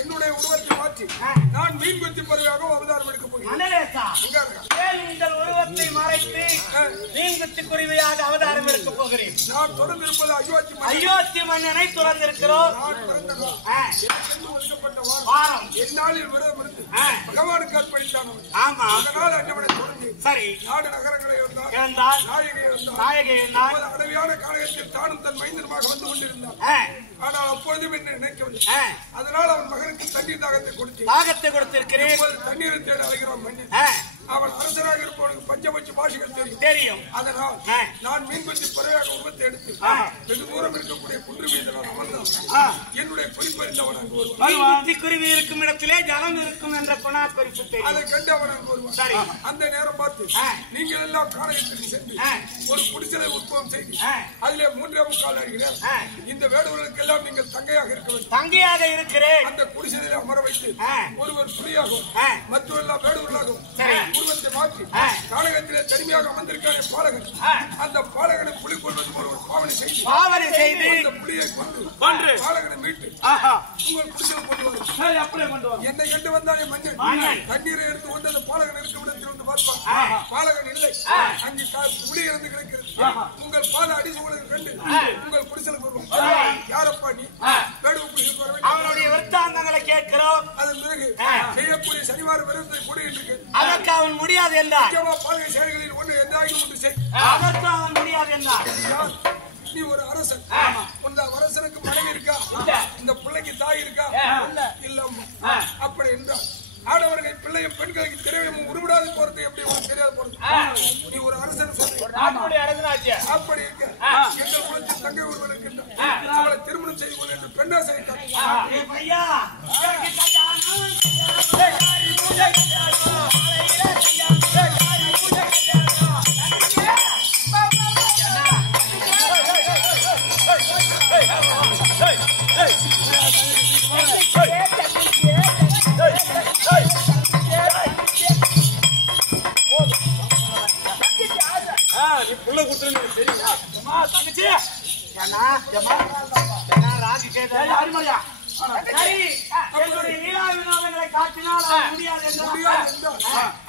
என்னுடைய உருவத்தை மாற்றி நான் மீன் கொத்தி பறவையாக அவதாரம் எடுக்க போகிறேன். உருவத்தை மறைத்து மீன் கொத்தி குருவியாக அவதாரம் எடுக்க போகிறேன். நான் தொடர்ந்து இருப்பது அயோத்தி மன்னனை தொடர்ந்திருக்கிறோம். வாரம் எந்நாளில் விரதம் இருந்து பகவானுக்கு அர்ப்பணித்தான். ஆமா, அதனால் அன்னவனை தொடர்ந்து சரி நாடு நகரங்களை இருந்தால் நாயகி இருந்தால் அடவியான காலகத்தில் தானும் தன் மைந்தனமாக வந்து கொண்டிருந்தான். ஆனால் அப்பொழுதும் என்ன நினைக்கவில்லை. அதனால் அவன் மகனுக்கு தண்ணீர் தாகத்தை கொடுத்திருக்கிறேன். தண்ணீரை தேட அழைகிறோம். அவன் அரசராக இருப்பவனுக்கு பஞ்சபட்ச பாஷைகள் தெரியும். அதனால் நான் மீன்கொத்தி பறவையாக உருவத்தை எடுத்து வெகு தூரம் இருக்கக்கூடிய குன்று மீது நான் அமர்ந்தான். என்னுடைய குறிப்பறிந்தவன் அங்கு வருவான். குருவி இருக்கும் இடத்திலே ஜலம் இருக்கும் என்ற குணா குறிப்பு அதை கண்டு அவன் அங்கு வருவான். அந்த நேரம் பார்த்து நீங்கள் எல்லாம் காலகட்டத்தில் சென்று ஒரு குடிசலை உற்பவம் செய்து அதிலே 3.25 அடிக்கிறேன். இந்த வேடுவர்களுக்கு எல்லாம் நீங்கள் தங்கையாக இருக்க வேண்டும். தங்கையாக இருக்கிறேன். அந்த குடிசலை அமர வைத்து ஒருவர் புலியாகும் மற்றவெல்லாம் வேடுவர்களாகும் உருவத்தை மாற்றி நாடகத்திலே தனிமையாக அமர்ந்திருக்கான பாலகன். அந்த பாலகனை புலி கொள்வது போல ஒரு பாவனை செய்து அந்த புலியை கொண்டு பாலகனை மீட்டு உங்கள் குடிசலை கொண்டு வரும். என்னை கண்டு வந்தாலே மன்னன் தண்ணீரை எடுத்து கொண்டு அந்த பாலகன் இருக்கும் இடத்தில் வந்து பார்ப்பான். பாலகன் இல்லை, அங்கு புலி இருந்து கிடைக்கிறது. உங்கள் பால அடிச்சு உங்களுக்கு கண்டு உங்கள் குடிசலுக்கு வருவோம். யாரப்பா நீ வேடுவ குடிசலுக்கு வர வேண்டும். அவனுடைய விருத்தாந்தங்களை கேட்கிறோம். அதன் பிறகு செய்யக்கூடிய சனிவார விருதை கூட இருக்கு. அதற்கு அவன் முடியாது என்றார். பாலகை செயல்களில் ஒன்று எந்தாயிரம் ஒன்று செய். அதற்கு அவன் முடியாது என்றார். நீ ஒரு அரசன். இந்த அரசனுக்கு மனைவி இருக்கா? இந்த பிள்ளைக்கு தாய் இருக்கா? இல்ல. அப்படி என்றால் ஆடவர்கள் பிள்ளையும் பெண்களுக்கு தெரியும் உருவிடாது போறது எப்படி உனக்கு தெரியாது போறது. நீ ஒரு அரசன் அப்படி இருக்க எங்கள் குலத்தில் தங்கை ஒருவன் இருக்கின்றான். அவளை திருமணம் செய்து கொள்ள என்று பெண்ணா செய்தார்.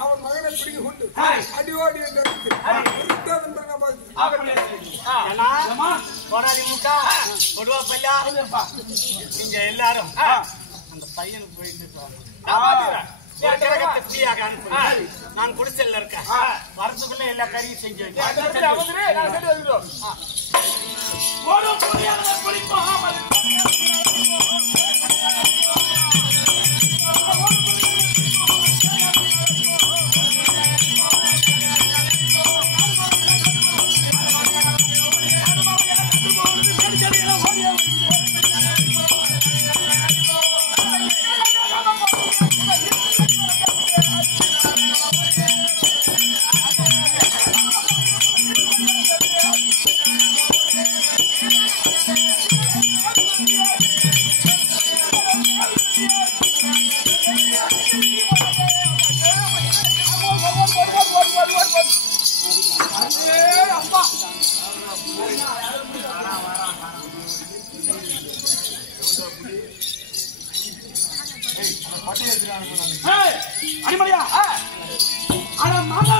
அவன் மகனை பிடிக்க கொண்டு அடிவாடி என்று நீங்க எல்லாரும் அந்த பையனுக்கு போயிட்டு நான் குடிசல்ல இருக்கேன். வரத்துக்குள்ள எல்லா கறியும் செஞ்சு அடிமலையா ஆனா மாமா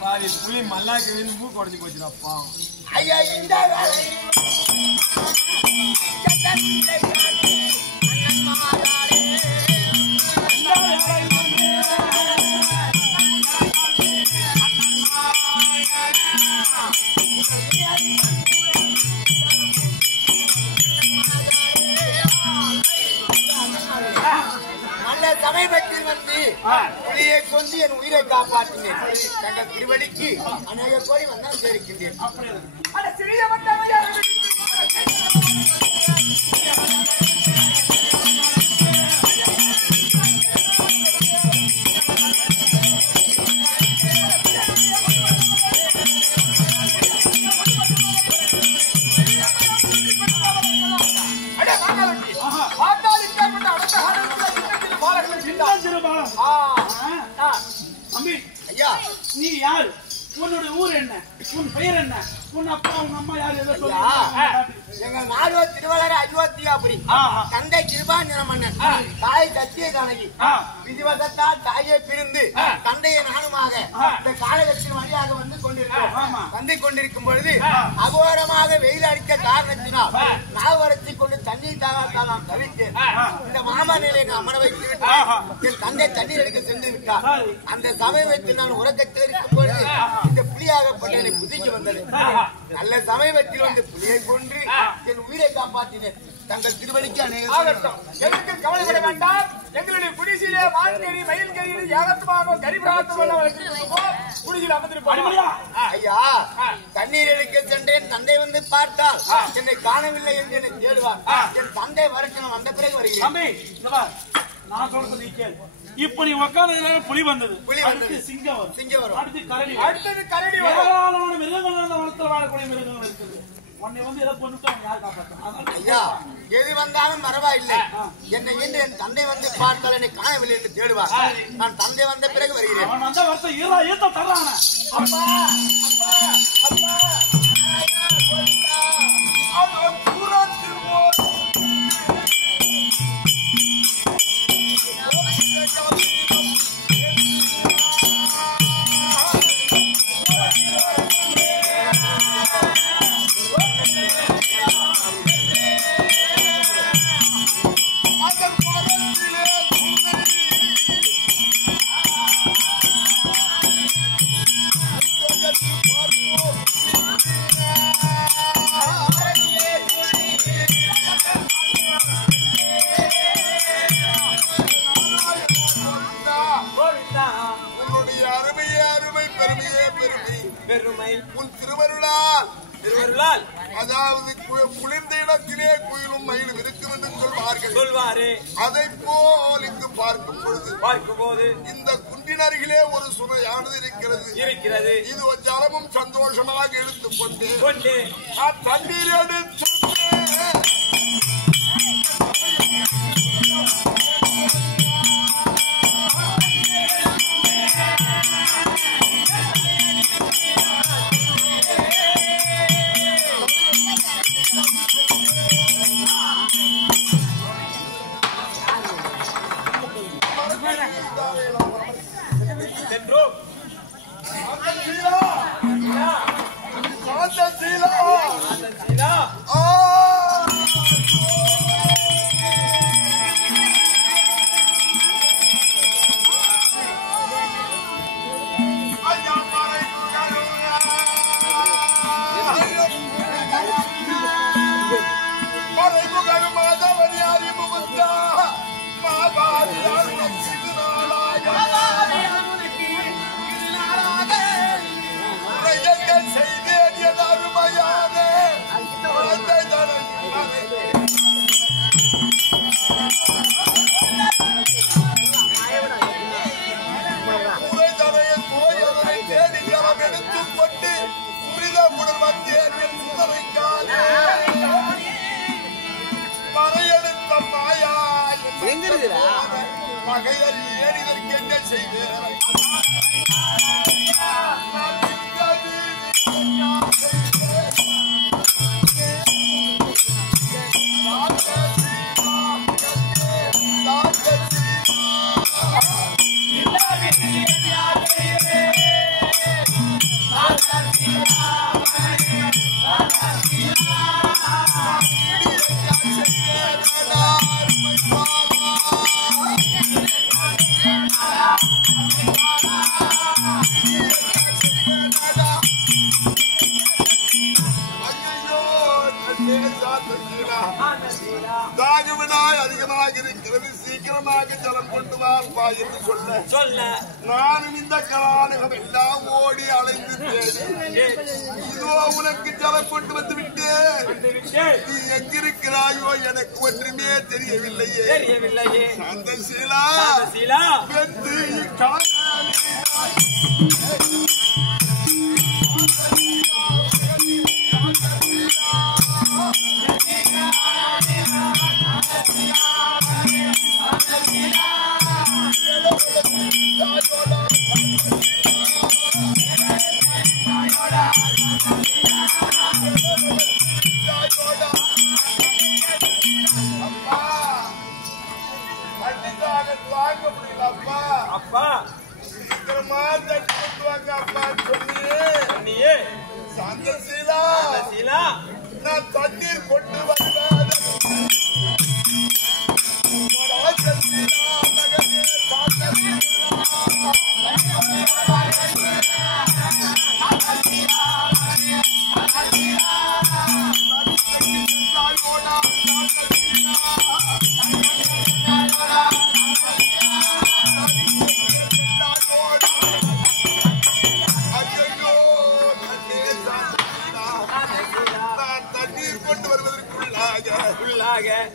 பாதி புளி மல்லாக்கு மூக்கு உடஞ்சி போச்சுடாப்பா. ஐயா இந்த நல்ல சமீபத்தில் வந்து புலியை கொண்டு என் உயிரை காப்பாற்றினேன். தங்கள் திருவடிக்கு அநேக கோடி வந்தால் சேர்க்கின்றேன். ஐயா நீ யாரு? உன்னுடைய ஊர் என்ன? உன் பெயர் என்ன? உன் அப்பா உன் அம்மா யாரு? எதை சொல்ல? எங்கள் நாடோ திருவள்ளுவர் அயோத்தியாபுரி. தந்தை கிருபாஞ்சன மன்னன், தாய் சத்திய கணகி. விதிவசத்தால் தாயை பிரிந்து தந்தையை நானுமாக இந்த காலகத்தின் வழியாக வந்து கொண்டிருக்கும் பொழுது அகோரமாக வெயில் அடித்த காரணத்தினால் நாவரத்தை கொண்டு தண்ணீர் தாகத்தால் நான் தவிர்த்தேன். இந்த மாமனிலை அமர வைத்து என் தந்தை தண்ணீர் எடுக்க சென்று விட்டார். அந்த சமயத்தில் நான் உறக்கத்தில் இருக்கும் பொழுது இந்த புலியாகப்பட்ட என்னை புதிக்கு வந்தது. நல்ல சமயத்தில் வந்து புலியை கொன்று என் உயிரை காப்பாற்றினேன். தங்கள் திருவடிக்கு அநேகம் கவலைப்பட வேண்டாம். எங்களுடைய குடிசிலே மான்கறி மயில்கறி ஏகத்துமாக கரிபிராத்தம் குடிசில் அமர்ந்திருப்பாங்க. ஐயா தண்ணீர் எடுக்க சென்றேன். தந்தை வந்து பார்த்தால் என்னை காணவில்லை என்று என்னை தேடுவார். என் தந்தை வரட்டும், வந்த பிறகு வருகிறேன். நான் சொல்றது நீ கேள். இப்ப நீ உட்கார்ந்ததுல புலி வந்தது, அடுத்து சிங்கம் வரும், அடுத்து கரடி வரும். ஏராளமான மிருகங்கள் அந்த வனத்தில் வாழக்கூடிய மிருகங்கள் இருக்குது. உன்னை வந்து எதை கொண்டு யார் காப்பாற்ற? ஐயா எது வந்தாலும் பரவாயில்லை. என்னை என்று என் தந்தை வந்து பார்த்தால் என்னை காணவில்லை என்று தேடுவார். நான் தந்தை வந்த பிறகு வருகிறேன். அவன் வந்த வருஷம் ஈத்த தர்றான. அதாவது குளிர்ந்த இடத்திலே குயிலும் மயிலும் இருக்கும் என்று சொல்வார்கள். அதை போல் இங்கு பார்க்கும் போது இந்த குன்றின் அருகிலே ஒரு சுனையானது இருக்கிறது. இது ஜலமும் சந்தோஷமாக எடுத்துக்கொண்டு தண்ணீர் எடுத்து சீக்கிரமாக ஜலம் கொண்டு வாப்பா என்று சொல்ல நானும் இந்த கலாநகம் எல்லாம் ஓடி அலைந்து தேடி இதோ உனக்கு ஜலம் கொண்டு வந்து விட்டேன். நீ எங்கிருக்கிறாயோ எனக்கு ஒன்றுமே தெரியவில்லையே. அந்த சீலா வெந்து அப்பா சீக்கிரமா தட்டி கொண்டு வாங்க அப்பா சொன்னியே. அந்த சீலா நான் தண்ணீர் கொண்டு வந்தாத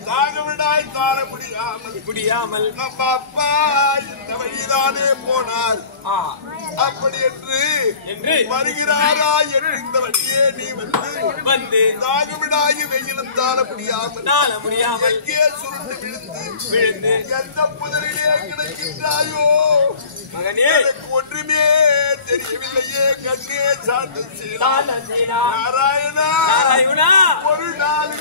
தாகவிடாய் தார முடியாமல் நம்ம அப்பா இந்த வழிதானே போனார். அப்படி என்று வருகிறாரா என்று இந்த வழியே நீ வந்து தாகவிடாய் வெயிலும் தாழ முடியாமல் எங்கே சுருண்டு விழுந்து எந்த புதரிலே கிடக்கின்றாயோ மகனே எனக்கு ஒன்றுமே தெரியவில்லையே. கண்ணே சாந்த சீலா நாராயணா ஒரு நாள்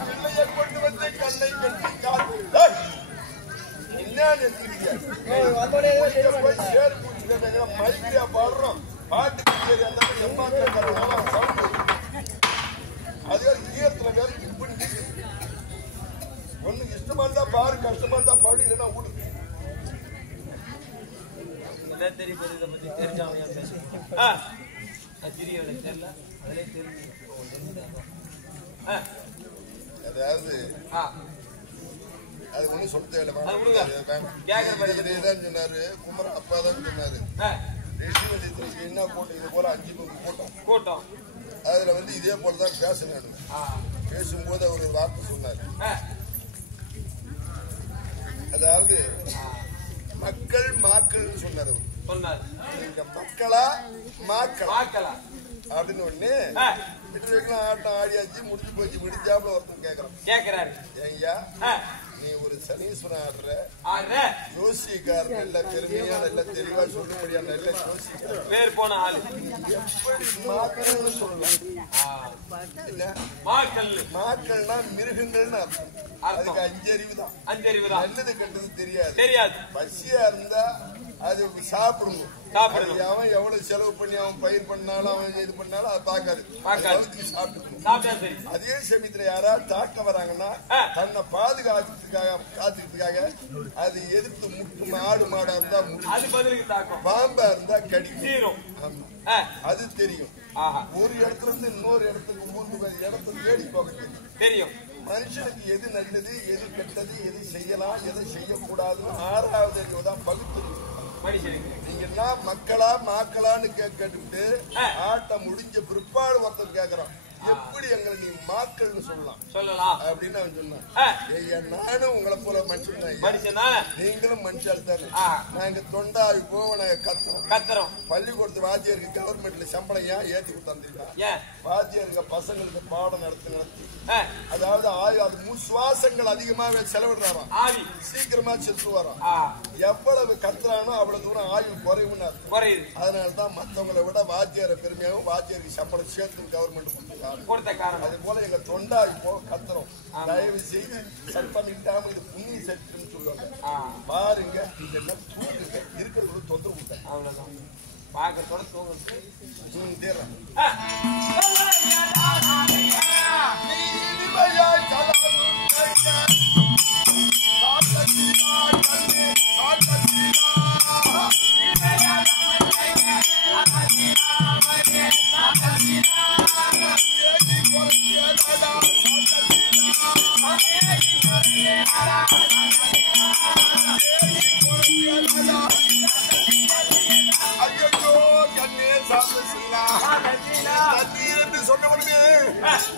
பிள்ளையை கொண்டு வந்து கண்ணை கட்டி மைக்கியா பாடுறோம் பாட்டுக்கு அதே ஈரத்துல வேற இப்படி ஒண்ணு இஷ்டமா இருந்தா பாரு, கஷ்டமா இருந்தா பாடு, இல்லைன்னா விடு. அதாவது அது ஒண்ணு சொல்ல தேவையில்லை. சொன்னாரு குமரன் அப்பா தான் சொன்னாரு என்ன போட்டு இது போல 5 கூட்டம் அதுல வந்து இதே போலதான் பேசணும். பேசும்போது அவர் ஒரு வார்த்தை சொன்னாரு. அதாவது மக்கள் மாக்கள் சொன்னார். நீங்க மக்களா மாக்களா அப்படின்னு ஒண்ணு விட்டு வைக்கலாம். ஆட்டம் ஆடியாச்சு, முடிஞ்சு போச்சு. முடிஞ்சாப்புல ஒருத்தர் கேக்குறாரு, ஐயா நீ ஒரு சனீஸ்வரன் ஆடுற ஜோசிக்காரன், நல்ல பெருமையா நல்ல தெளிவா சொல்ல முடியாது. நல்ல ஜோசிக்காரன் பேர் போன ஆளு எப்படி மாக்கள்னு சொல்லலாம்? மாக்கள்னா மிருகங்கள்னு அர்த்தம். அதுக்கு 5 அறிவு தான். நல்லது கெட்டது தெரியாது. பசியா இருந்தா அது சாப்பிடணும். அவன் எவ்வளவு செலவு பண்ணி அவன் பயிர் பண்ணாலும் அவன் இது பண்ணாலும் அதை பார்க்காது, சாப்பிட்டுக்கணும். அதே சமயத்துல யாராவது தாக்க வராங்கன்னா தன்னை காத்துக்கிறதுக்காக அது எதிர்த்து முட்டும். ஆடு மாடா இருந்தா பாம்பா இருந்தா கடிக்கும். அது தெரியும். ஒரு இடத்துல இருந்து இன்னொரு இடத்துக்கு 3 இடத்துல தேடி போக தெரியும். மனுஷனுக்கு எது நல்லது, எது கெட்டது, எது செய்யலாம், எதை செய்யக்கூடாது 6வது அறிவு தான் பகுத்தறிவு. நீங்க என்ன மக்களா மாக்களான்னு கேட்டுட்டு ஆட்டம் முடிஞ்ச பிற்பாடு ஒருத்தர் கேக்குறான், எப்படி எங்களை நீ மாக்கள்னு சொல்லலாம் அப்படின்னு அவன் சொன்னான். நானும் உங்களை போல மனுஷன், நீங்களும் மனுஷால் தானே. நாங்க தொண்டாவி போவோம், நாங்க கத்துறோம். பள்ளிக்கூடத்து வாத்தியாருக்கு கவர்மெண்ட்ல சம்பளம் ஏன் ஏற்றி கொடுத்தாந்துருக்கா? வாத்தியாருக்கு பசங்களுக்கு பாடம் நடத்தி அதாவது அது சுவாசங்கள் அதிகமாக செலவிடுறாராம், சீக்கிரமா செத்து வரோம். எவ்வளவு கத்துறானோ அவ்வளவு தூரம் ஆய்வு குறையும்னு. அதனாலதான் மத்தவங்களை விட வாத்தியார பெருமையாகவும் வாத்தியாருக்கு சம்பளம் சேர்த்து கவர்மெண்ட் கொடுத்துருக்காங்க. காரணம் அது போல எங்க தொண்டா இப்போ கத்துறோம். தயவு செய்து சட்டம் இல்லாம இது புண்ணிய சட்டுன்னு சொல்லுவாங்க. பாருங்க இதெல்லாம் தூங்குங்க, இருக்கிறது தொந்தரவு கொடுத்தேன். அவ்வளவுதான் பாக்கத்தோட தூங்குறது.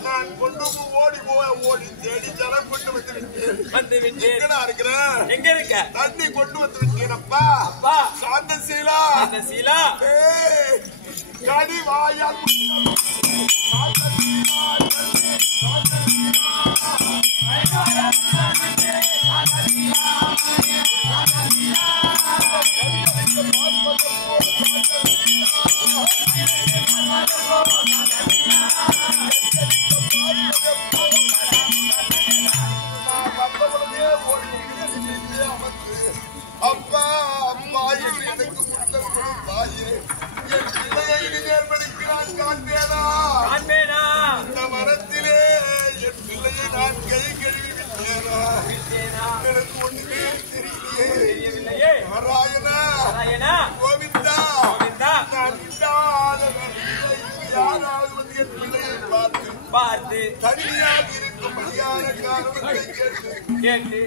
நான் கொண்டு ஓடி ஓடி தேடி ஜலம் கொண்டு வந்து இருக்கிறேன். எங்க இருக்க? தண்ணி கொண்டு வந்து விட்டேன். அப்பா அப்பா சாந்தசீலா சாந்தசீலா கடி வாயால் அப்பா அம்மா எனக்கு முத்தம் தாயே, என் பிள்ளையை நேர்படுத்தினான் காண்பேனா? இந்த மரத்திலே என் பிள்ளையை நான் கை கழுவி விட்டேனா? எனக்கு ஒன்றுமே தெரியலையே. நாராயணா கோவிந்தா, நான் இல்லாத யாராவது வந்து என் பிள்ளையை பார்த்து தனியாக இருக்கும்படியான காரணத்தை கேட்டு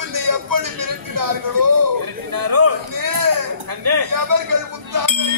உன்னை எப்படி மிரட்டினார்களோ அவர்கள் முத்தாங்களை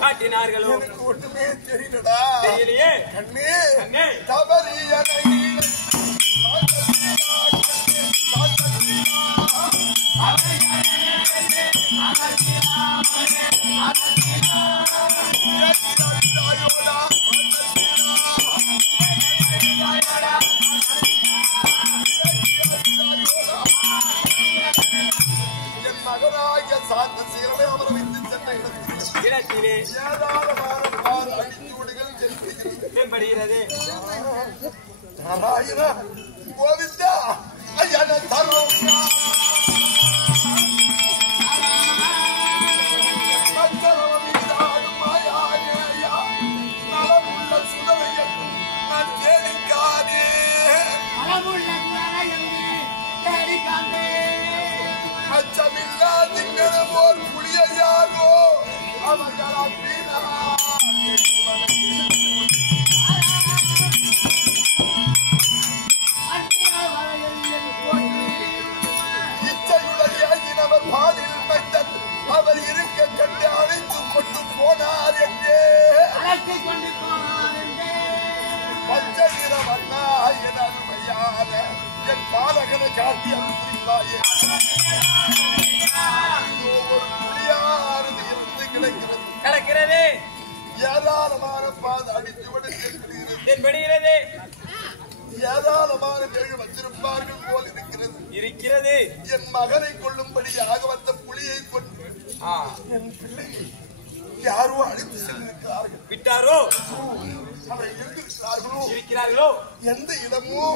காட்டினார்களோ ஒன்றுமே தெரியலடா. தெரியலையே கண்ணே கண்ணே தவறிய என் மகனாகிய சாந்த சீரனை அவரை வைத்து சென்ற இடத்திலே ஏராளமான அடிச்சூடுகள் தென்படுகிறது. நாராயணா கோவிந்தா ஐயா தரும் நலமுள்ள சுடலையை நான் தேடிக்காதே. அச்சமில்லா திங்கனம் போல் புளியாகோ இச்சையுடைய பாலில் மைந்தன் அவர் இருக்க கண்டு அழைத்து கொண்டு போனார் என்றே பச்சை நிறம் அண்ணா என் அருமையான என் பாலகனை காட்டி அனுப்பிவாயே. ஒரு புளியானது இருந்து கிடக்கிறது. ஏராளமான பாதை அடித்துவிட தென்படுகிறது. ஏராளமான பேர்கள் வந்திருப்பார்கள் போல் இருக்கிறது. என் மகனை கொள்ளும்படியாக வந்த புலியை கொண்டு என் பிள்ளை யாரோ அழைத்து சென்றிருக்கிறார்கள். விட்டாரோ? அவரை இருக்கிறார்களோ? எந்த இடமோ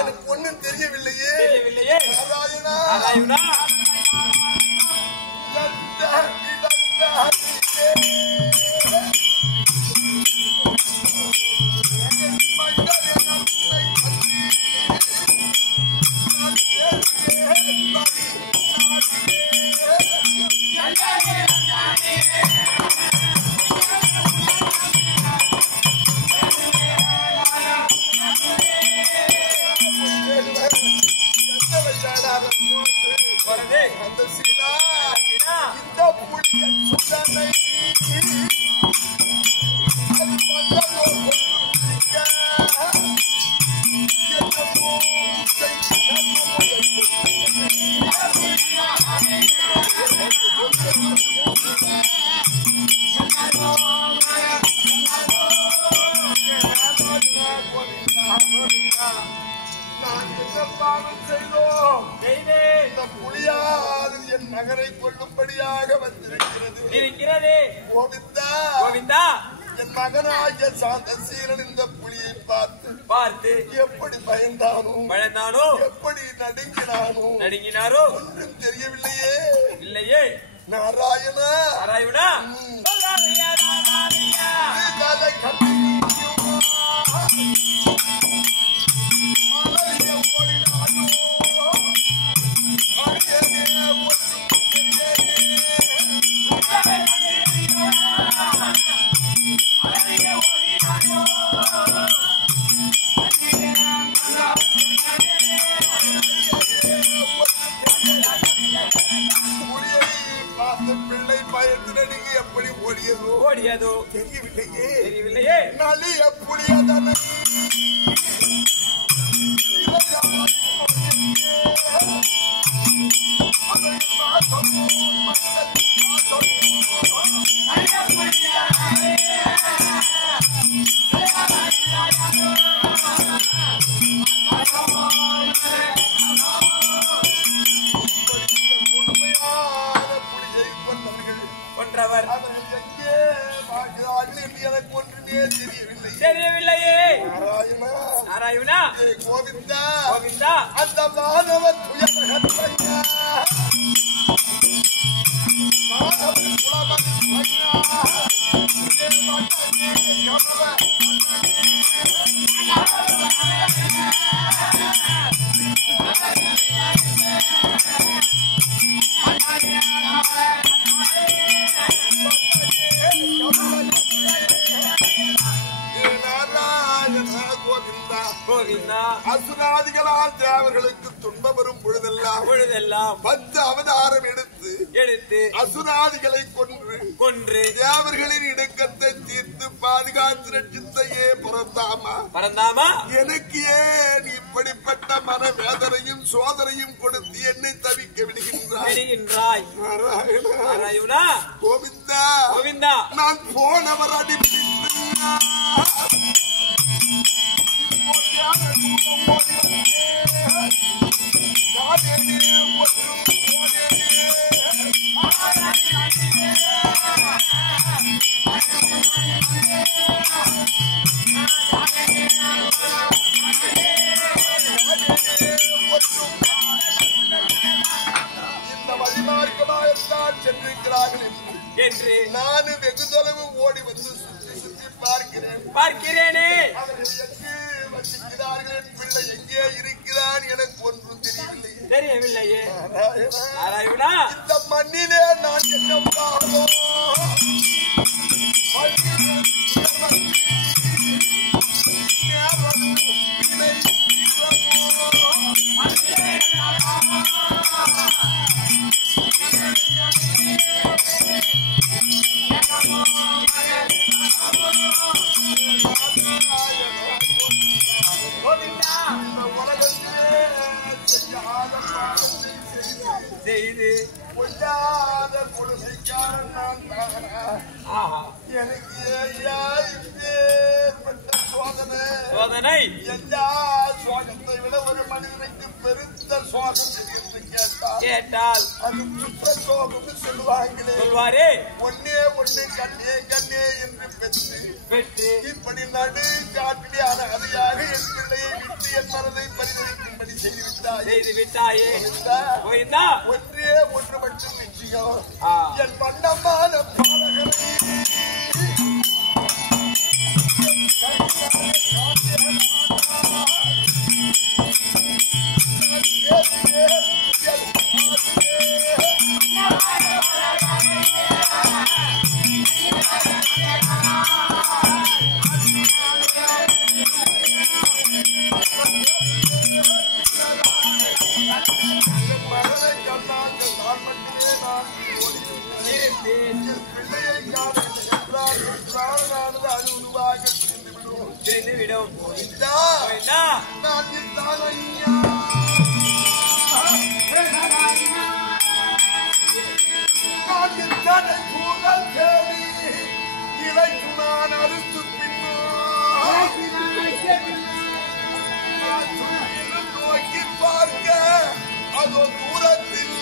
எனக்கு ஒன்றும் தெரியவில்லையே. நாராயணா அந்த சீலா இந்த புளிய சுடனை அது நகரை கொள்ளும்படியாக வந்திருக்கிறது. கோவிந்தா கோவிந்தா என் மகனாகிய சாந்தசீலன் இந்த புலியை பார்த்து எப்படி பயந்தானோ எப்படி நடுங்கினானோ ஒன்றும் தெரியவில்லையே. இல்லையே நாராயணா பிள்ளை பயத்தினடிக்கு எப்படி ஓடியதோ தெரியவில்லையே. நலிய புலியதனை கொன்றவர் எங்கே பார்க்கிறார்கள் என்று எனக்கு ஒன்றுமே தெரியவில்லையே. நாராயணா கோவிந்தா அந்த மாணவன் அசுராதிகளால் தேவர்களுக்கு துன்பம் வரும் பொழுதெல்லாம் 10 அவதாரம் எடுத்து அசுராதிகளை கொன்று தேவர்களின் இடுக்கத்தை தீர்த்து பாதுகாத்து ரட்சித்தையே பரந்தாமா எனக்கு ஏன் இப்படிப்பட்ட மனவேதனையும் சோதனையும் கொடுத்து என்னை தவிக்க விடுகின்றாய். கோவிந்தா நான் போனவர் இந்த வழிமார்க்கமாகத்தான் சென்றிருக்கிறார்கள் என்று நானும் வெகு தொலைவு ஓடி வந்து சுற்றி பார்க்கிறேனே. பிள்ளை எங்கே இருக்கிறான் எனக்கு ஒன்றும் தெரியவில்லையே. இந்த மண்ணிலே நான் என்ன செய்து கொள்ளாத கொடுமைக்காரன் எனக்கு சோதனை எல்லா சோகத்தை விட ஒரு மனிதனுக்கு பெருத்த சோகம் என்று கேட்டால் அது புத்த சோகம் சொல்வாரே. ஒன்னே கண்ணே என்று பெற்று இப்படி நடு காட்டிலே அதையாக என் பிள்ளையை விட்டு என் மனதை பரிதவிக்கும்படி செய்து விட்டாயே. ஒன்றே ஒன்று மட்டும் நிச்சயம் என் மன்னமான பாலகரை விடும். நான் அறுத்து நோக்கி பார்க்க அதோ தூரத்தில்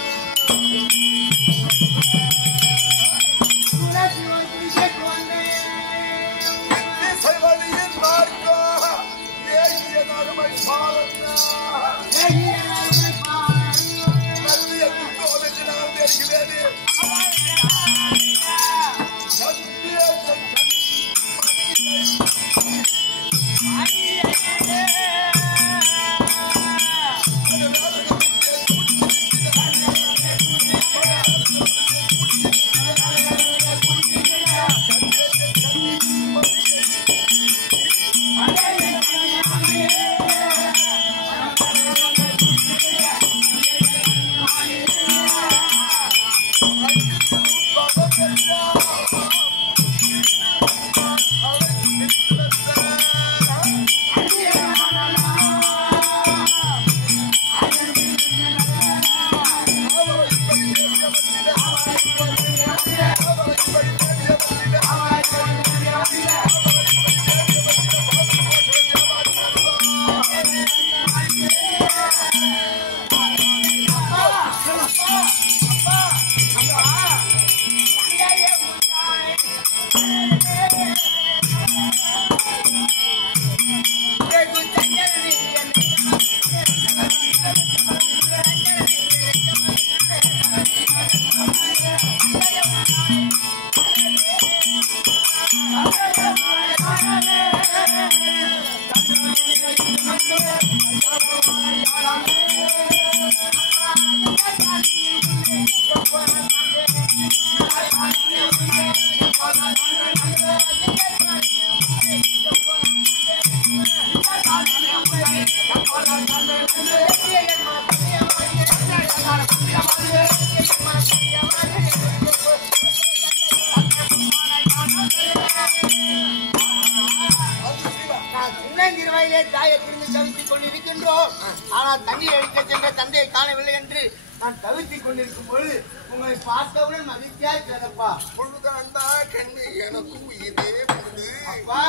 தந்தையே தாயை பிரிந்து தவித்துக் கொண்டிருக்கின்றோம். ஆனால் தண்ணீர் அடிக்க சென்ற தந்தையை காணவில்லை என்று நான் தவித்துக் கொண்டிருக்கும் பொழுது உங்களை பார்த்தவுடன் மகிழ்ச்சியா இருக்கிறதப்பா. பொழுதாண்டா கண்ணு எனக்கும் இதே பொழுது அப்பா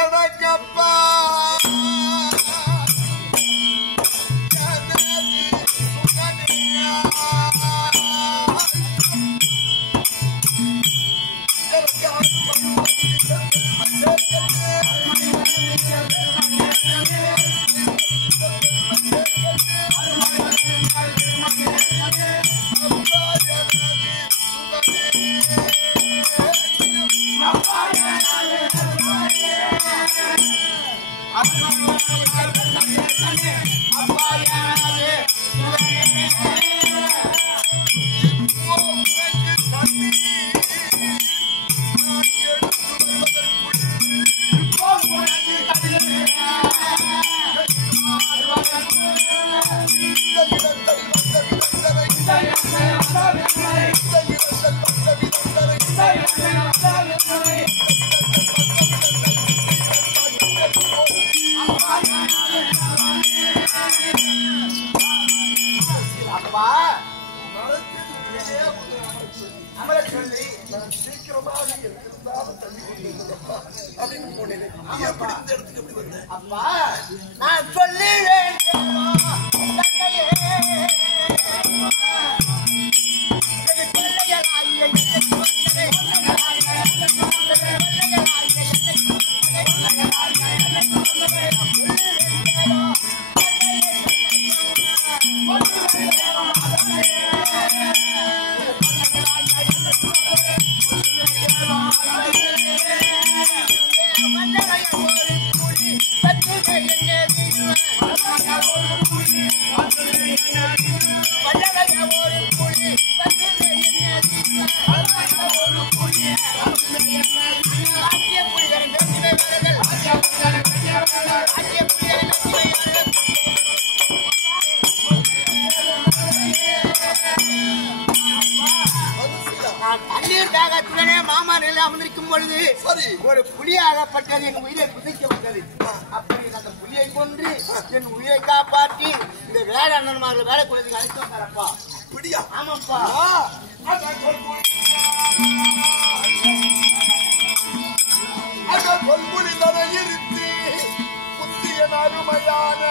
அடக்கப்பா அப்பா நான் சொல்லுவேன் தண்ணீர் தாகத்துடனே மாமா நிலை அமர்ந்திருக்கும் பொழுது ஒரு புலியாகப்பட்டது என் உயிரை புதைக்க வந்தது. அப்படி அந்த புலியை கொன்று என் உயிரை காப்பாற்றி இந்த வேலை அண்ணன்மார்கள் வேலை குழந்தைங்க அழைத்து வந்தாரப்பா. பிடியா? ஆமாப்பா. பொல்புலி தரையிருத்தி புத்தியன் அருமையான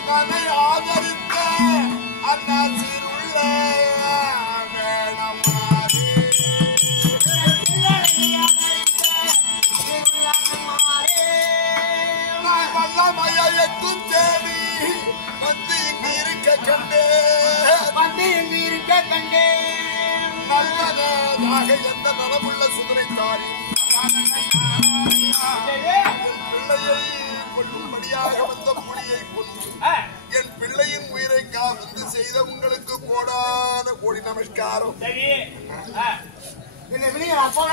என்னை ஆதரித்த அண்ணா சிறுள்ள வேணமாறே நான் வல்லமையக்கும் தேடி வந்து இங்கு இருக்க கண்டே நல்லதாக எந்த நலமுள்ள சுதனை தாரி பிள்ளையை கொள்ளும்படியாக வந்த புலியை கொண்டு என் பிள்ளையின் உயிரை காவந்து செய்த உங்களுக்கு கோடான கோடி நமஸ்காரம். என்ன விடுங்க அப்பா.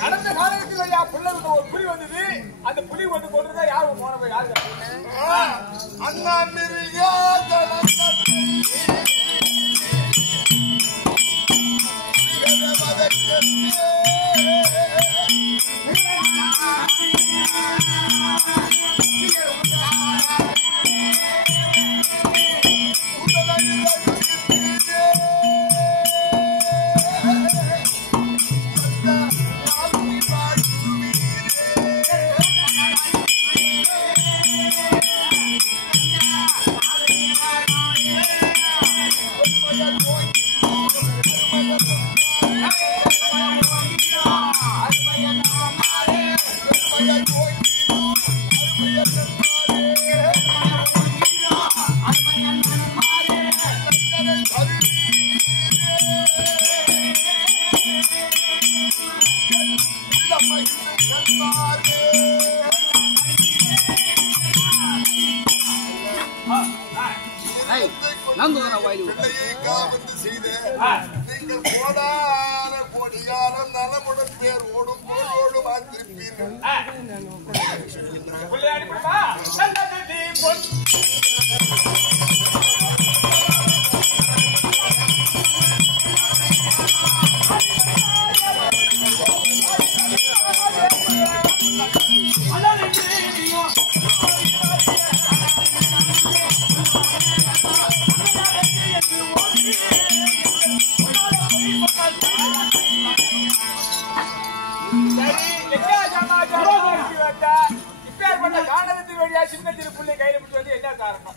கடந்த காலகட்டத்தில் ஒரு புலி வந்தது. அந்த புலி வந்து கொண்டு யாரு போனது யாரு அண்ணா மிரியா நீங்கள் கோடான கோடியாரம் நலமுடன் பேர் ஓடும் போடு மாத்திருப்பீர்கள். காரணத்தின் வழியா சின்ன திருப்புள்ளை கையில பிடிச்சு வந்து என்ன காரணம்?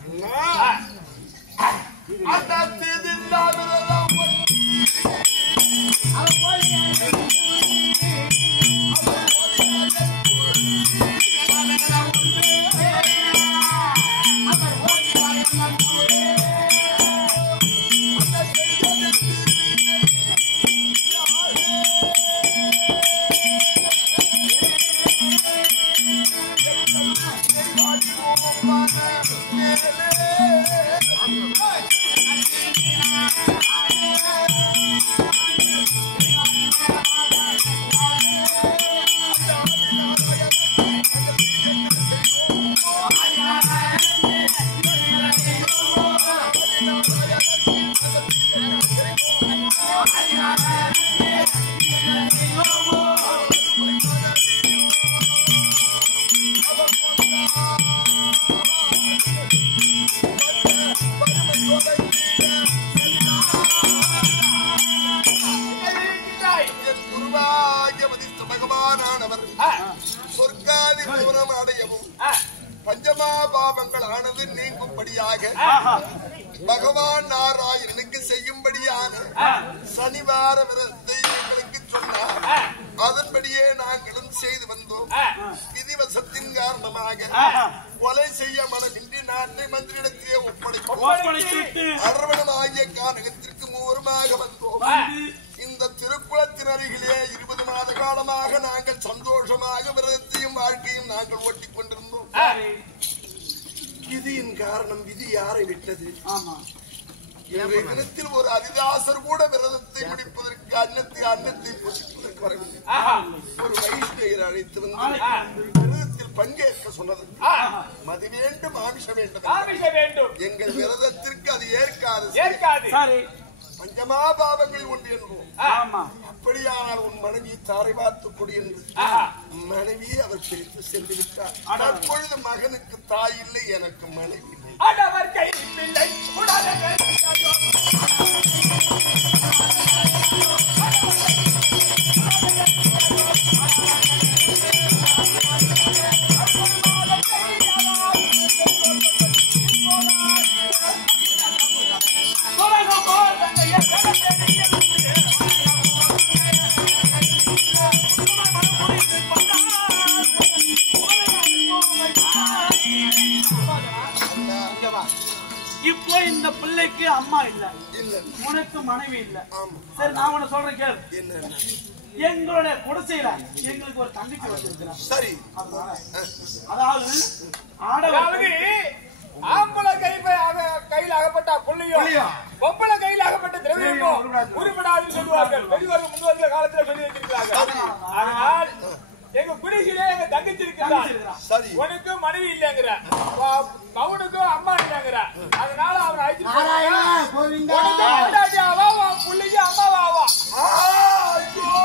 சொர்க்காதி பூரம் அடையவும் பஞ்சமா பாவங்கள் ஆனது நீங்கும்படியாக பகவான் நாராயணனுக்கு செய்யும்படியான சனிவார விரதத்தை எங்களுக்கு சொன்னார். அதன்படியே நாங்களும் செய்து வந்தோம். விதிவசத்தின் காரணமாக கொலை செய்ய மனமின்றி நாட்டை மந்திரிடத்திலே ஒப்படைத்து அரவணமாகிய கானகத்திற்கு மூலமாக வந்தோம். இந்த திருக்குளத்தின் அருகிலே 20 மாத காலமாக நாங்கள் சந்தோஷமாக விரதத்தையும் வாழ்க்கையும் நாங்கள் ஓட்டிக் கொண்டிருந்தோம். விதியின் காரணம் விதி யாரை விட்டது? இன்றைய தினத்தில் ஒரு ஹரிதாசர் கூட விரதத்தை முடிப்பதற்கு அன்னத்தை பொசிப்பதற்கு வரவில்லை. ஒரு வைஷ்ணவர் அழைத்து வந்து விரதத்தில் பங்கேற்க சொன்னது. மது வேண்டும், ஆமிஷம் வேண்டும். எங்கள் விரதத்திற்கு அது ஏற்காது. பஞ்சமா பாவங்கள் ஒன்று என்போம். அப்படியானால் உன் மனைவி தாரை பார்த்து கொடு என்று மனைவியை அவர் பிரித்து சென்று விட்டார். அப்பொழுது மகனுக்கு தாய் இல்லை, எனக்கு மனைவி இல்லை. இப்போ இந்த பிள்ளைக்கு அம்மா இல்ல, உனக்கு மனைவி இல்ல. சரி, நான் உன்னை சொல்றேன் கேளு. எங்களுடைய குடிசையில எங்களுக்கு ஒரு தங்கச்சி வச்சிருக்கிறான். சரி, அதாவது ஆம்பளை கையில் அகப்பட்ட புள்ளியும் பொம்பளை கையில் அகப்பட்ட திரவியமும் உருப்படாதுன்னு சொல்லுவார்கள். பெரியவர்கள் முன்னோர்கள் காலத்துல சொல்லி வச்சிருக்கிறாங்க. அதனால் எங்க குடிசையிலே எங்க தங்கச்சி இருக்கிறார். உனக்கு மனைவி இல்லைங்கிற, அவனுக்கும் அம்மா இல்லைங்கிற. அதனால அவன் அழைச்சிட்டு ஆவா புள்ளிக்கு அம்மாவாவா. ஐயா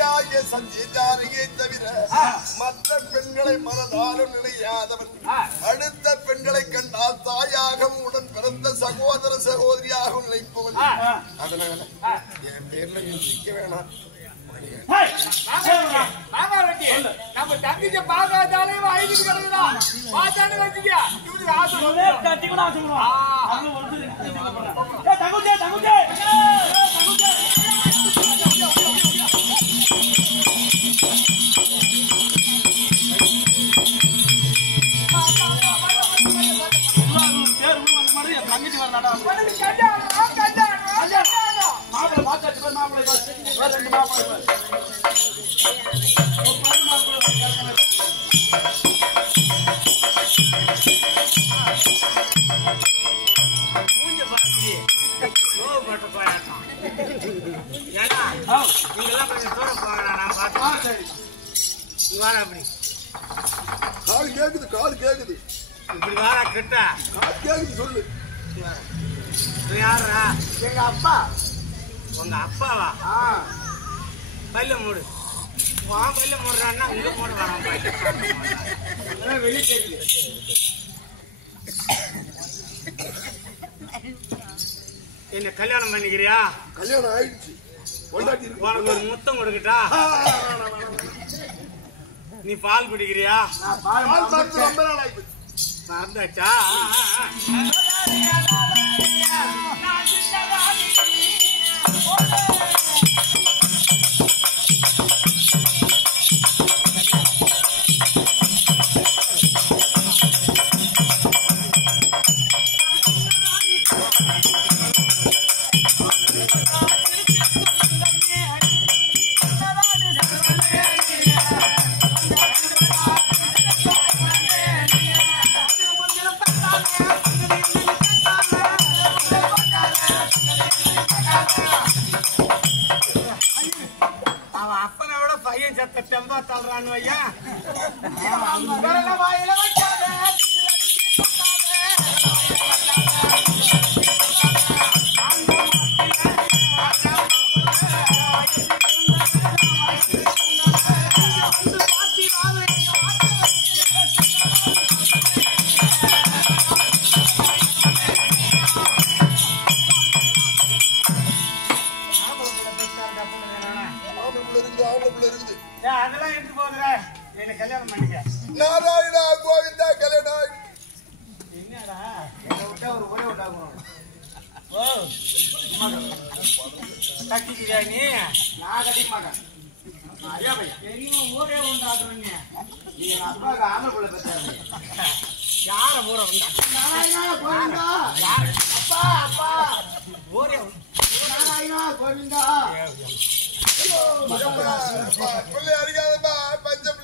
தாயாகிய சஞ்சீதாரையை தவிர மற்ற பெண்களை மனதாலும் நினையாதவன் அடுத்த பெண்களை கண்டால் தாயாகவும் உடன் பிறந்த சகோதர சகோதரியாகவும் நினைப்பவன். அதனால என் பேர்ல நீ நிற்க வேணாம். நம்ம தங்கிச்ச பாக்காதாலே ஐந்து கிடக்குதா பாத்தானு வச்சுக்க தட்டி கூட தகுந்தே தகுந்தே தங்கச்சி வரலாடா மாப்பிள்ளை பார்த்தாச்சு மாப்பிள்ளை ரெண்டு மாப்பிள்ளை காது கேக்குது காது கேக்குது இப்படி வாரா கிட்ட காது கேக்குது சொல்லு. யாரா? எங்க அப்பா. உங்க அப்பாவா? பல்ல மூடு. பல்ல மூடுறான்னா இங்க மூடு வரான் வெளியே கேக்குது. என்ன கல்யாணம் பண்ணிக்கிறியா? கல்யாணம் ஆயிடுச்சு. உனக்கு ஒரு முத்தம் கொடுக்கட்டா? நீ பால் குடிக்கிறியா? ரொம்ப நாள் ஆயிடுச்சு. மறந்தாச்சா? அவன் அப்பனோட பையன் சத்த தெம்பா தள்ளுறான்னு ஐயா. அதெல்லாம் எடுத்து போதுற என்ன கல்யாணம் பண்ணிக்க. நாராயணா கோவிந்தா கல்யாணம். என்னடா என்னை விட்டா ஒரு ஒரே உண்டாகணும். கட்டிக்கிறியா நீ? நான் கட்டிக்க மாட்டேன். ஐயா பையா என்ன ஊரே உண்டாக்குறீங்க? நீ எங்க அப்பாவுக்கு ஆமை பிள்ளை பெற்றாரு. யார ஊரை நாராயணா கோவிந்தா. அப்பா அப்பா ஊரே நாராயணா கோவிந்தா. பிள்ளை அடிக்காதப்பா பஞ்சம்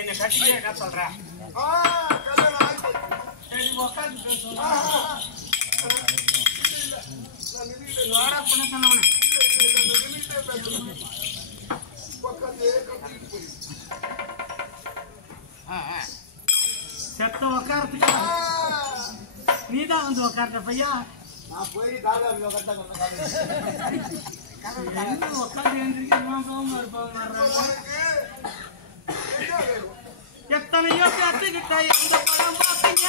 என்ன கட்டிக்க என்ன சொல்ற? கல்யாணம் ஆயிடுச்சு. சரி உட்காந்து பேசுவோம். வாடா பண்ண சொன்னவன செத்த உக்காரத்துக்கு நீதான் வந்து உக்கார்த்த பையா. நான் போய் தாலா கரெக்டா உட்காந்து எழுந்திருக்க இருப்பாங்க. எத்தனையோ பேத்துக்கிட்ட எந்த படம் பார்த்தீங்க?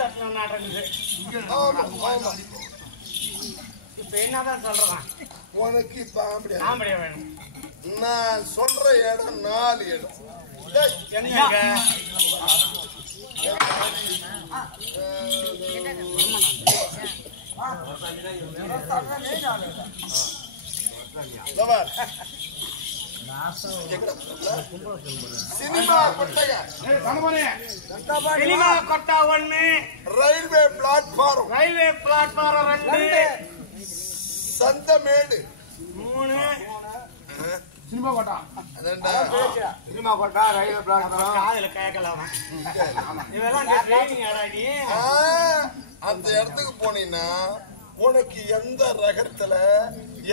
தட்டின நடக்குது. இப்ப என்னதான் சொல்றான்? உனக்கு இப்ப ஆம்படியா வேணும். நான் சொல்ற இடம் 4 இடம். என்னங்க சினிமா கொட்டகை, சினிமா கொட்டா 1, railway platform, railway platform 2, Santhamedu 3, cinema கோட்டா அதான்டா. சினிமா கொட்டா ரயில்வே பிளாட்ஃபார்ம் காதுல கேட்கலாம். இதெல்லாம் ட்ரைனிங் ஆடாடி அந்த இடத்துக்கு போனீங்கன்னா உனக்கு எந்த ரகத்துல,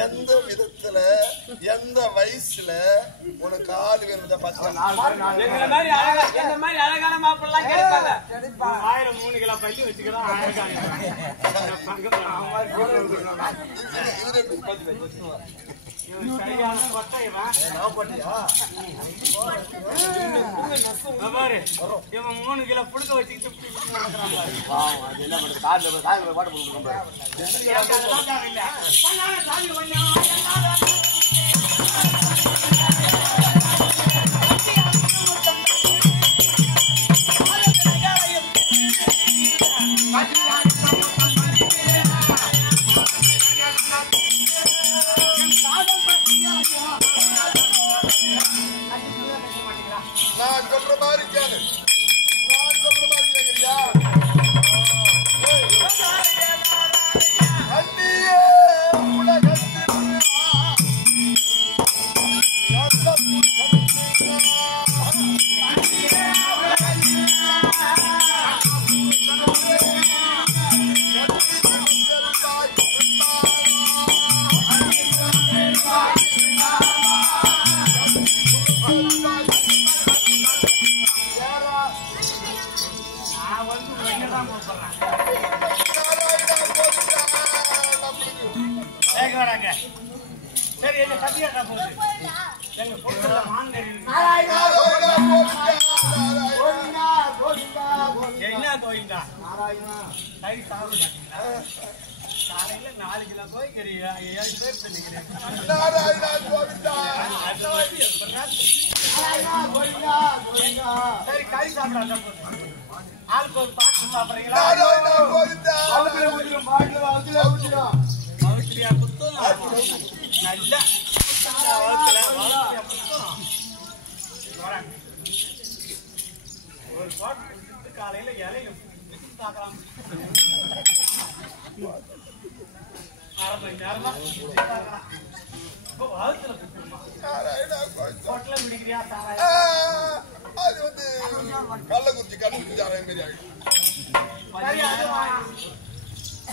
எந்த விதத்துல, எந்த வயசுல உனக்கு ஆள் வேணுத அழகான மாப்பிள்ளலாம் கிடைப்பாங்க. வாயில 3 கிலோ பள்ளி வச்சுக்கிறோம். பாரு இவன் 3 கிலோ புடுக்க வச்சுக்கிட்டு நான் சொல்ற மாதிரி கேளு, நான் சொல்ற மாதிரி கேக்குறியா? அந்நியே உலகத்தில் சரி என்ன கத்தியா போகுது எங்க பொருட்கள் என்ன கோயிந்தா கை சாப்பிட காலையில 4 கிலோ போய் 7 பேர் பண்ணிக்கிறேன். சரி கறி சாப்பிட ஆளுக்கு ஒரு பாட்டு சாப்பிடுறீங்களா? நல்ல ஒரு பாட்டு காலையில இலையில பார்க்கலாம். 1/2 மணி நேரம் தான் ஹோட்டல பிடிக்கிறியா? அது வந்து கள்ளக்குறிச்சி கண்டுபிடிச்சார மாதிரி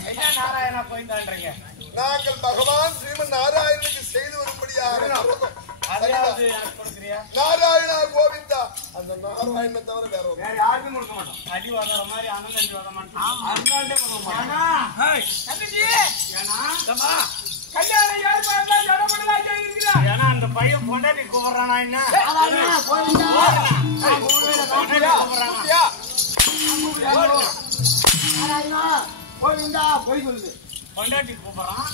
என்ன நாராயணா போயிட்டான்றீங்க? நாங்கள் பகவான் ஸ்ரீமன் நாராயணனுக்கு செய்து வரும்படியாக அதாவது கொடுக்குறியா? நாராயணா கோவிந்தா, அந்த நாராயணனை தவிர வேற யாருக்கும் கொடுக்க மாட்டோம். அடி வாங்குற மாதிரி அண்ணன் அடி வாங்க மாட்டோம். ஏன்னா அந்த பையன் பொண்டாட்டி கூப்பிடுறானா என்ன பொண்டாட்டி கூப்பிடுறான்.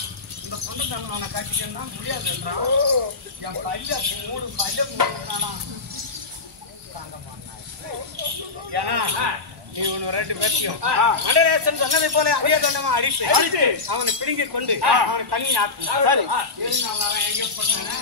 இந்த பொண்ணு தன்னை கட்டிக்கன்னா முடியாதுன்றான். என் பைய 3 பைய மூடுறானா ஏன்னா நீ ஒன்னு 2 பேர்த்தையும் மண்டரேசன் சொன்னதை போல அதிக தண்டமா அடித்து அவனை பிடுங்கி கொண்டு அவனை தண்ணி ஆக்கு. சரி எங்க போட்டானே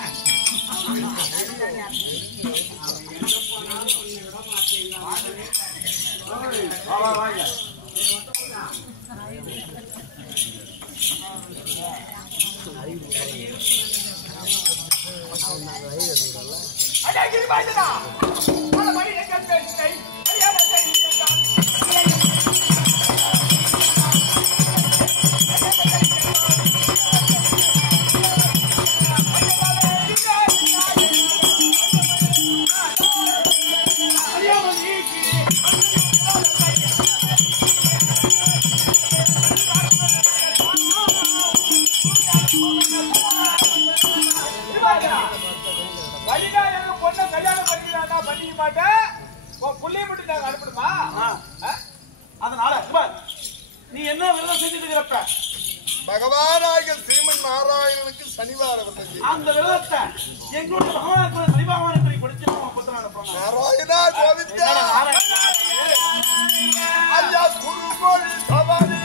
பொண்ணை கல்யாணம் பண்ணிக்கிறானா பண்ணிக்க மாட்டேன். புள்ளைய மட்டும் நாங்க அனுப்பணுமா? அதனால என்ன விரதம் செஞ்சுட்டு இருக்கிறப்ப பகவானாகிய ஸ்ரீமன் நாராயணனுக்கு சனிவார விரதம். அந்த விரதத்தை எங்களுடைய பகவானுக்கு சனி பகவானுக்கு படிச்சு நாராயணா கோவிந்தா ஐயா குருமொழி சவாரி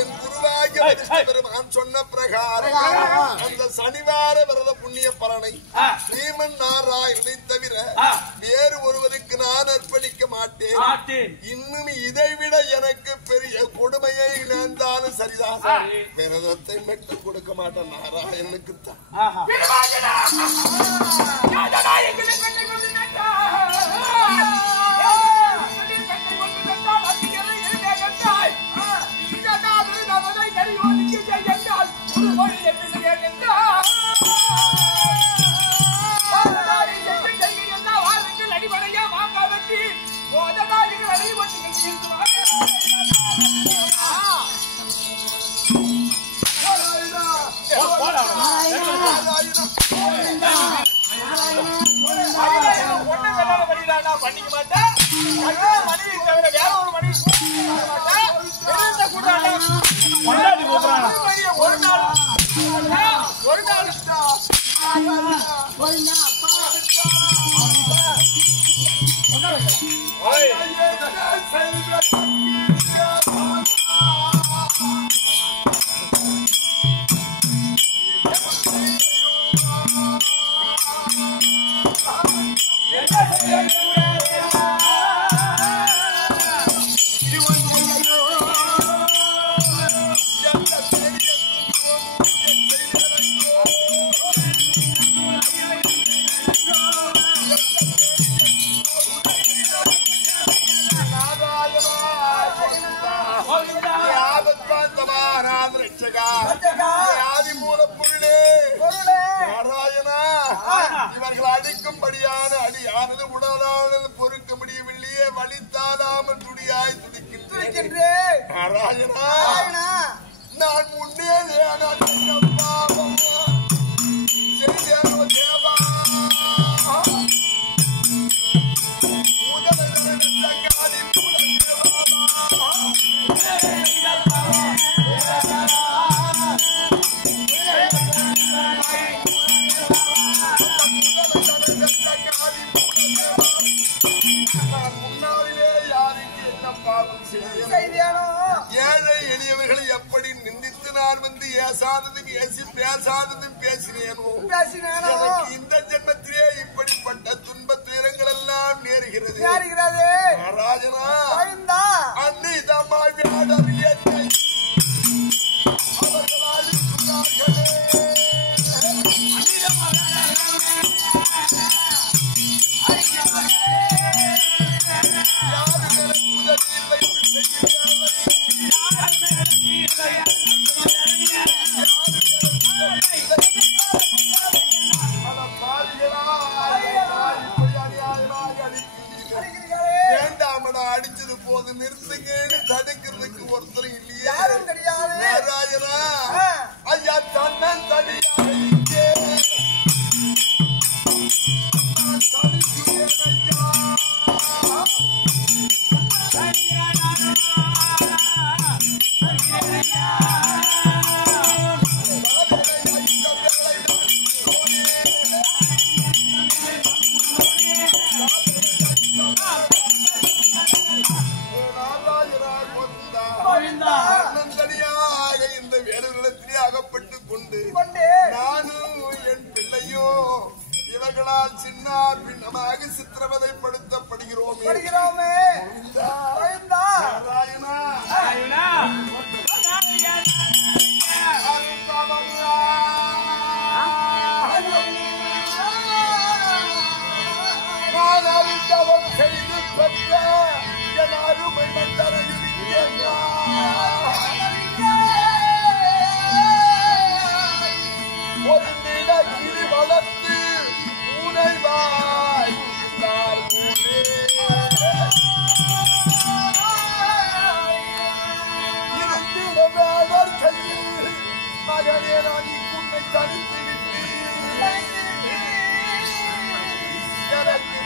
என் குருவாகிய பெருமான் சொன்ன பிரகாரம் அந்த சனிவார விரத புண்ணிய பலனை ஸ்ரீமன் நாராயணனை தவிர வேறு ஒருவருக்கு நான் அர்ப்பணிக்க மாட்டேன். இன்னும் இதைவிட எனக்கு பெரிய கொடுமையை நேர்ந்தாலும் சரிதான், விரதத்தை மட்டும் கொடுக்க மாட்டேன் நாராயணனுக்கு தான். பண்ணிக்க மாட்டேன் மனைவி தவிர வேற ஒரு மனைவி இவர்கள் அடிக்கும்படியான அடியானது உடலானது பொறுக்க முடியவில்லையே, வலித்தாடாமல் துடியாய் துடிக்கின்றேன். நாராயணா நான் முன்னே முன்னாளிலே யாருக்கு என்ன பாவம் ஏழை எளியவர்களை எப்படி நிந்தித்து நான் வந்து ஏசாததும் ஏசி பேசாததும் பேசினேனோ எனக்கு இந்த ஜென்மத்திலே இப்படிப்பட்ட துன்ப துயரங்கள் எல்லாம் நேருகிறது. ராஜனா அன்னி தம்மா வியாடவியத்தை அவர்களால் வேண்டாமடா அடிச்சது போது நிறுத்துங்கன்னு தடுக்கிறதுக்கு ஒருத்தர் இல்லையே. நாராயணா ஐயா தன்னன் தனியாக ஐயா சித்திரவதைப்படுத்தப்படுகிறோமே செய்து பெற்ற என் அருமை ஒரு நிலகிரி வளர்த்து உனைவாய் கையில் மகனே நான் உன்னை தனித்து விட்டு எனக்கு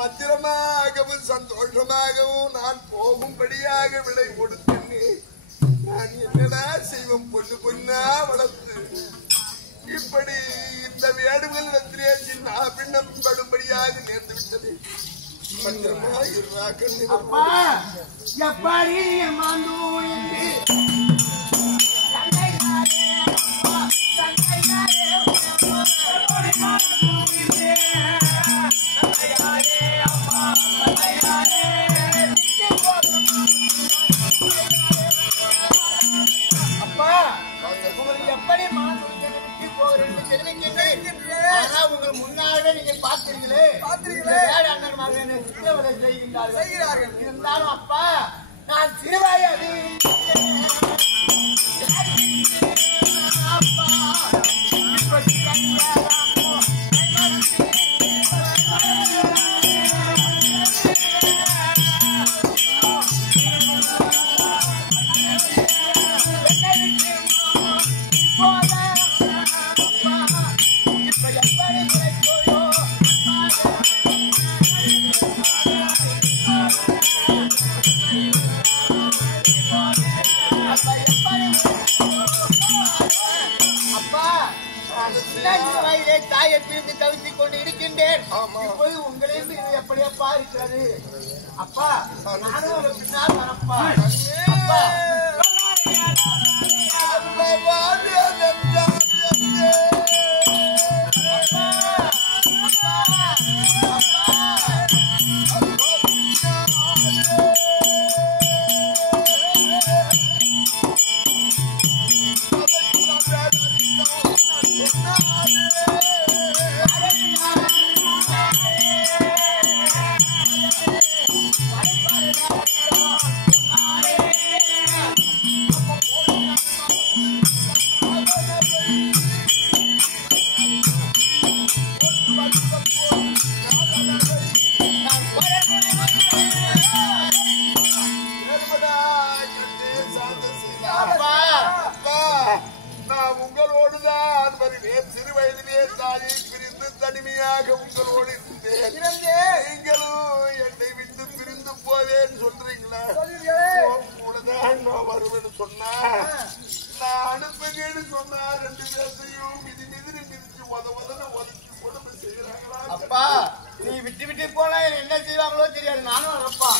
பத்திரமாகவும் சந்தோஷமாகவும் நான் போகும்படியாக விலை கொடுத்தேன். நான் என்னடா செய்வோம்? பொண்ணு பொண்ணா வளர்த்து இப்படி இந்த வேடுகளிடத்திலே சின்ன பின்னம் படும்படியாக நேர்ந்து விட்டது. பத்திரமா முன்னாலே நீங்க பாத்தீங்களே அண்ணன் மகன் சித்திரவதை செய்கிறார்கள். இருந்தாலும் அப்பா நான் சிறுவாய் தாயை பிரிந்து தவித்துக் கொண்டு இருக்கின்றேன். இப்போது உங்களையும் இது எப்படியப்பா இருக்கிறது? அப்பா நானும் ஒரு பின்னால் வரப்பா. அப்பா நான் உங்களோடுதான் வருவேன். சிறு வயதிலே தாயை பிரிந்து தனிமையாக உங்களோடு இருந்தேன். நீங்களும் என்னை விட்டு பிரிந்து போவேன்னு சொல்றீங்களா? கூடதான் நான் வருவேன்னு சொன்னா நான் அனுப்புங்கன்னு சொன்னா 2 பேர்த்தையும் மிதிச்சு உதச்சி கொடுமை செய்யறாங்களா? அப்பா நீ விட்டு விட்டு போனா என்ன செய்வாங்களோ தெரியாது. நானும் வரப்பா.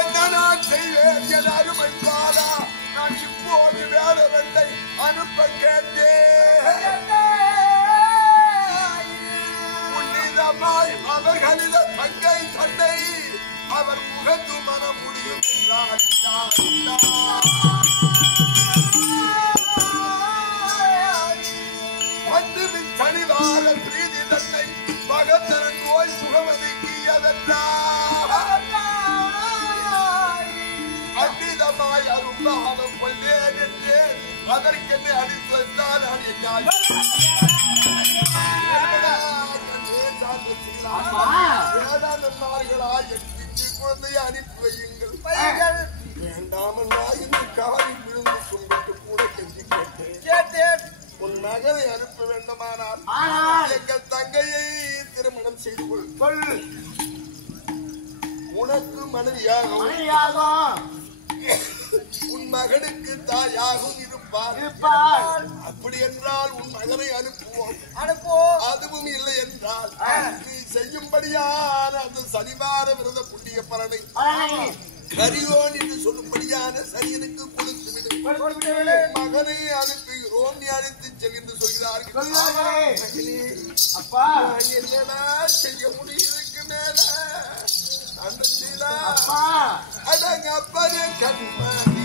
என்ன நான் செய்வேன்? எல்லாரும் என்பாரா? நான் இப்போது வேறவற்றை அனுப்ப கேட்டேன். உன்னித அம்மாய் அவர்களிட தங்கை தன்னை அவர் முகத்து மன முடியும் தனிவார பிரீதி தன்னை பகத்தரன் நோய் அண்டிதமாய் அரும்பாலம் கொண்டேன் என்று அதற்கென்று அடித்து வந்தால் குழந்தையை அனுப்பி வையுங்கள். வேண்டாமல்லா என்று காலில் விழுந்து கும்பிட்டு கூட கெஞ்சி கேட்டேன். உன் மகனை அனுப்ப வேண்டுமானால் எங்கள் தங்கையை திருமணம் செய்து கொள். உனக்கு மனைவியாகவும் உன் மகனுக்கு தாயாகவும் இருப்பார். அப்படி என்றால் உன் மகனை அனுப்புவோம். அதுவும் இல்லை என்றால் நீ செய்யும்படியான அந்த சனிவார விரத புண்ணிய பலனை கரியோன் என்று சொல்லும்படியான சரியனுக்கு கொடுத்து விடு. மகனை அனுப்புகிறோம், நீ அழைத்து சென்று சொல்கிறார்கள். என்னடா செய்ய முடியுதுக்கு மேல அந்த அதங்க அப்பவே கண்மாணி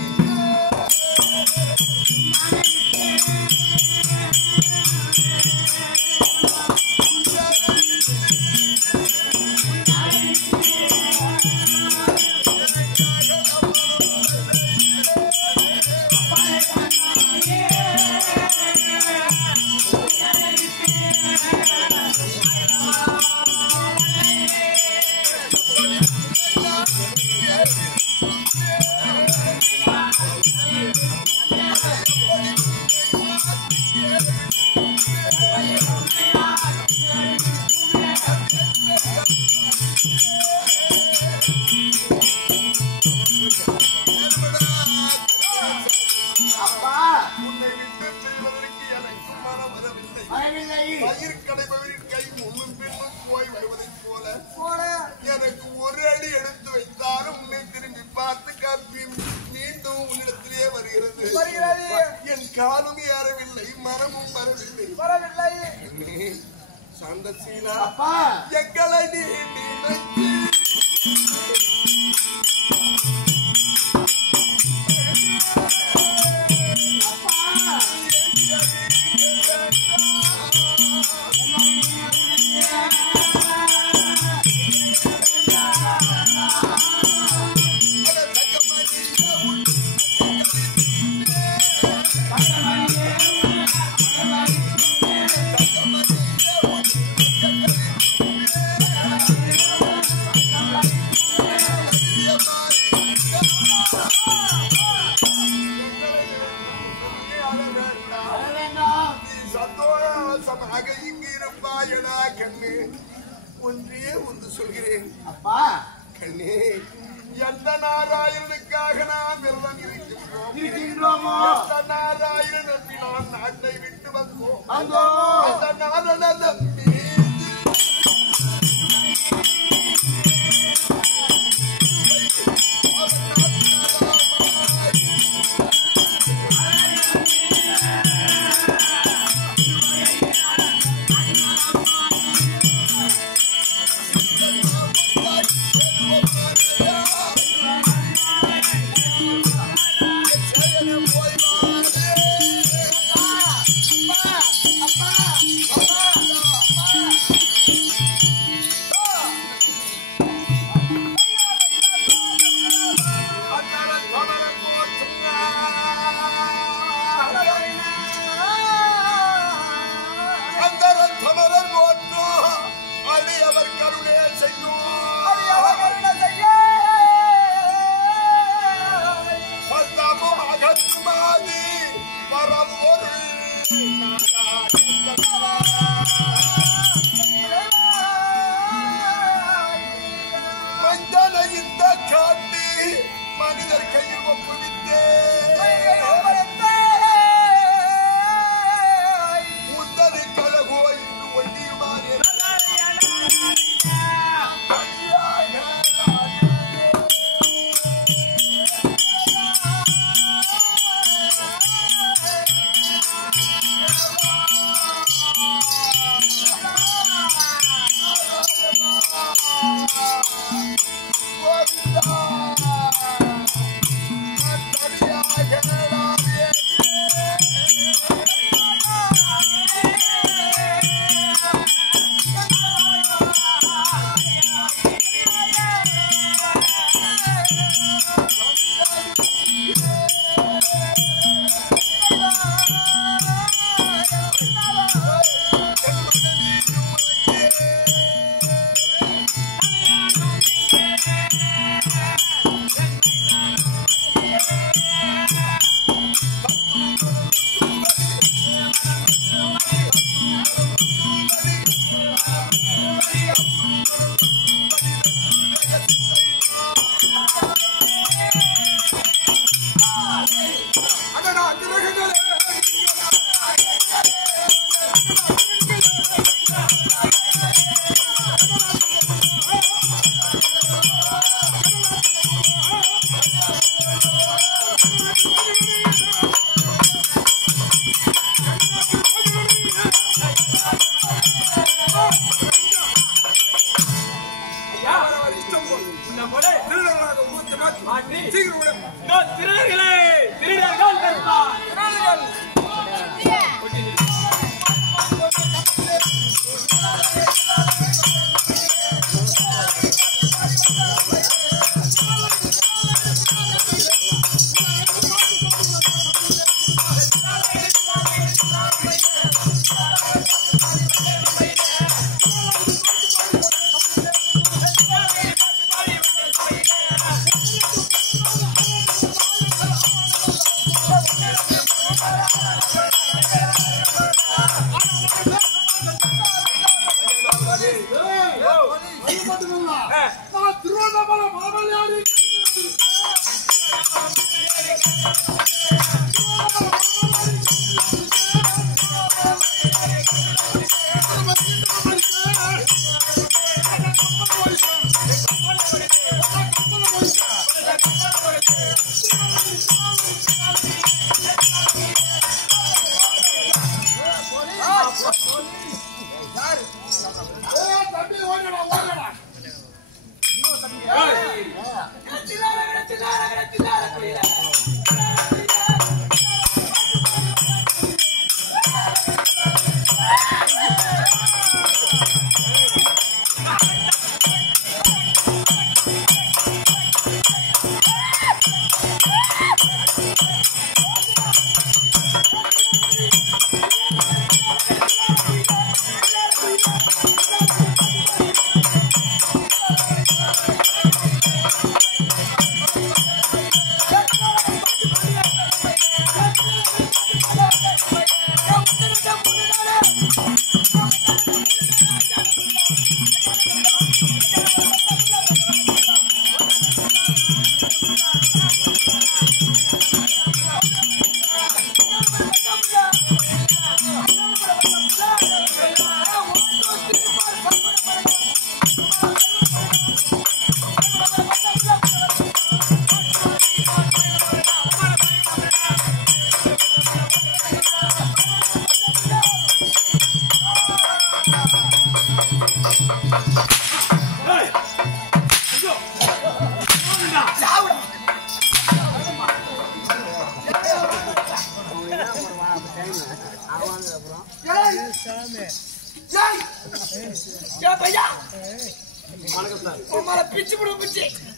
பயிர் கடைபவரின் கை முன்னும் பின்னும் போய் வருவதைப் போல எனக்கு ஒரு அடி எடுத்து வைத்தாலும் உன்னை திரும்பி பார்த்து காப்பி மீண்டும் உன்னிடத்திலே வருகிறது. என் காலும் ஏறவில்லை, மரமும் வரவில்லை. சந்தசீலா எங்களை நீ நினைத்து சந்தோஷமாக இங்கு இருப்பாயடா கண்ணு. ஒன்றே ஒன்று சொல்கிறேன் அப்பா கண்ணே, எந்த நாராயணனுக்காக நாம் எல்லாம் இருக்கின்றோமோ அந்த நாராயணன் நம்பி நாம் நாட்டை விட்டு வந்தோம். அந்த நாராயணன் நம்பி மனிதர் கையில் ஒப்புவித்தே முந்தனை கழகோ என்று ஒண்டியுமாறு சீக்கிரம் விடு. திருடர்களே திருடர்கள் பெருமாள்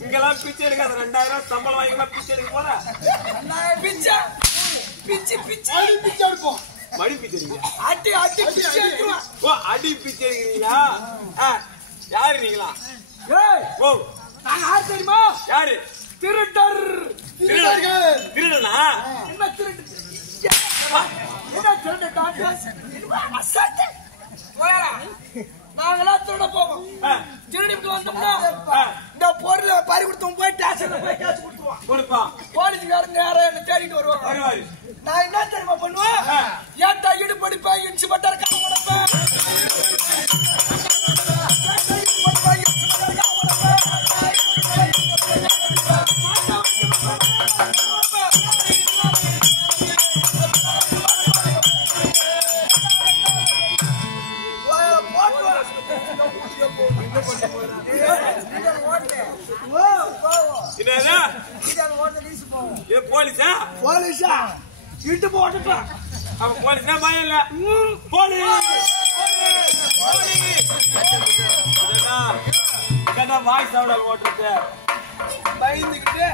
இங்கெல்லாம் பிச்சை எடுக்காத 2000 சம்பளம் வாங்கி பிச்சை எடுக்க போற பிச்சை பிச்சை பிச்சை பிச்சை எடுப்போம் மடி பிச்சை அடி அடி பிச்சை எடுத்துறோம் ஓ அடி பிச்சை எடுக்கிறீங்களா யாரு நீங்களா ஏய் ஓ நான் யார் தெரியுமா யாரு திருடர் திருடர்கள் திருடனா என்ன திருடு என்ன திருடு டாக்டர் அசட்டு போறா நாங்களாம் திருட போவோம் திருடிட்டு வந்தோம்னா இந்த பொருளை பறி கொடுத்தோம் போய் ஸ்டேஷன்ல போய் கேஸ் கொடுப்பான் போலீஸ்காரங்க யாரும் என்ன தேடிட்டு வருவாங்க நான் என்ன தெரியுமா பண்ணுவேன் ஏன்டா இடுபடி போய் இன்ச்சு பட்டார் காவ உடப்பேன் போலீஸா போலீஸா இட்டு போட்டுட்டா அவன் போலீஸ்னா பயம் இல்ல போலீஸ் வாய்ஸ் அவ்வளவு ஓட்டுறது பயந்துக்கிட்டு